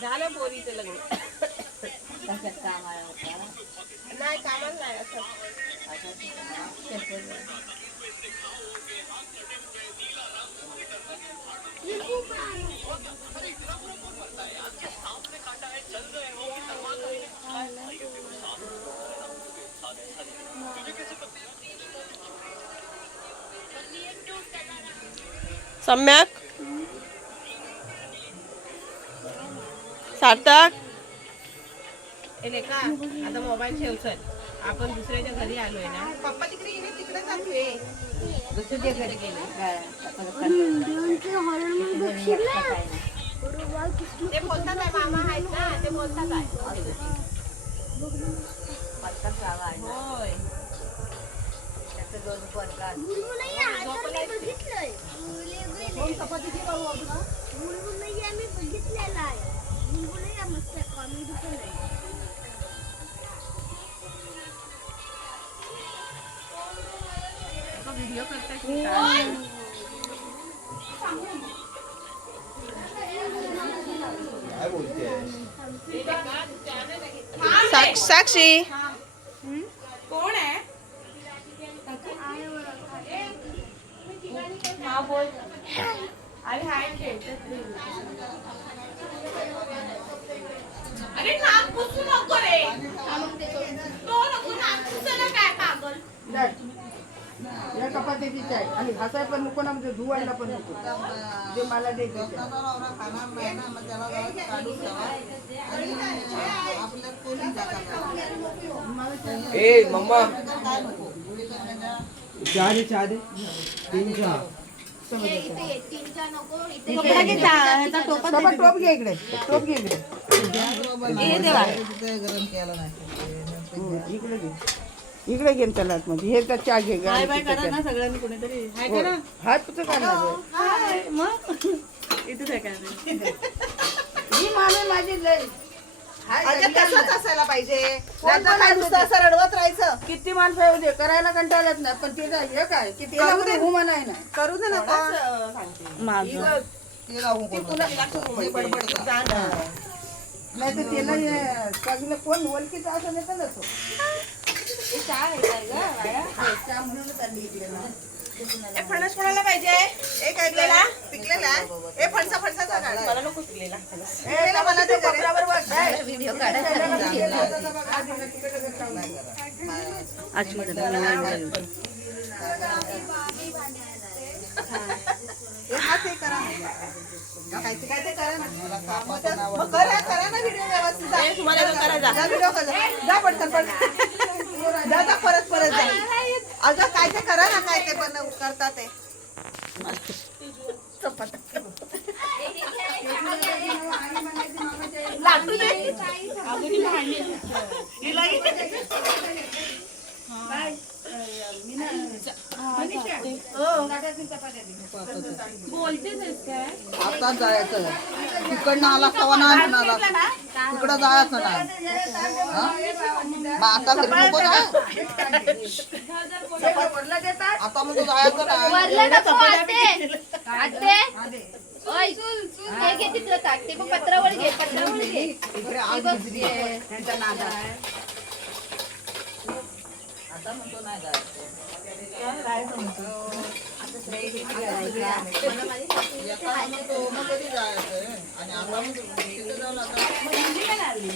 झालं पोरीचं लग्न. कशात कामाला होता? नाही कामाला नाही असं. सम्यक सार्थक का आता मोबाईल ठेव चल. आपण दुसऱ्याच्या घरी आलोय ना. पप्पा तिकडे गेले तिकडे जातोय. दुसऱ्या घरी गेले ते बोलतात आहे मामा आहेत ना ते बोलतात आहे. होय दोन फोन काढ. व्हिडिओ करतात काय बोलते? साक्षी कोण आहे? हा बोल. अरे हाय अरे नाक पुसू नको रे. तो नको नाक पुसायला काय पागल. या कपातीची चाय आणि घासाय पण नको ना म्हणजे धुवायला पण नको जे मला दे ए मम्मा चहा दे चहा दे तीन चहा टोप घे इकडे टोप घे इकडे इकडे घे इकडे घेऊन चला म्हणजे हे तर चहा घे सगळ्यांनी कोणीतरी हाय करा. हात कुठं काढणार मग इथेच आहे का ही माणूस माझी लय तसंच असायला पाहिजे. असं रडवत राहायचं. किती माणसं येऊ दे करायला कंटाळत नाही पण ते हे काय किती हुमान आहे ना करू दे ना नाही तर त्याला चांगलं कोण ओळखीचं असं नाही तर नसतो चहा म्हणूनच आली इकडे ना. फणस कोणाला पाहिजे? एक ऐकलेला पिकलेला ए फणसा फणसाचा काढ. मला नको पिकलेला मला ते कोपऱ्यावर बघ. व्हिडिओ काढायचा हाच हे करा काय ते करा ना. मग करा ना व्हिडिओ व्यवस्थित. तुम्हाला करायचा व्हिडिओ जा पटकन जा परत जा. अगं काय ते करा ना काय ते पण करतात ते. लाटू दे. आता जायचं तिकडनं आला तवा नाही म्हणाला तिकडं जायचं नाही मग आता घरी नको ना आता म्हणजे जायचं पत्रावळ घे इकडे आज भिजली त्यांचा नादा आता म्हणतो नाही जायचं आणि आता तिथे जाऊ लागला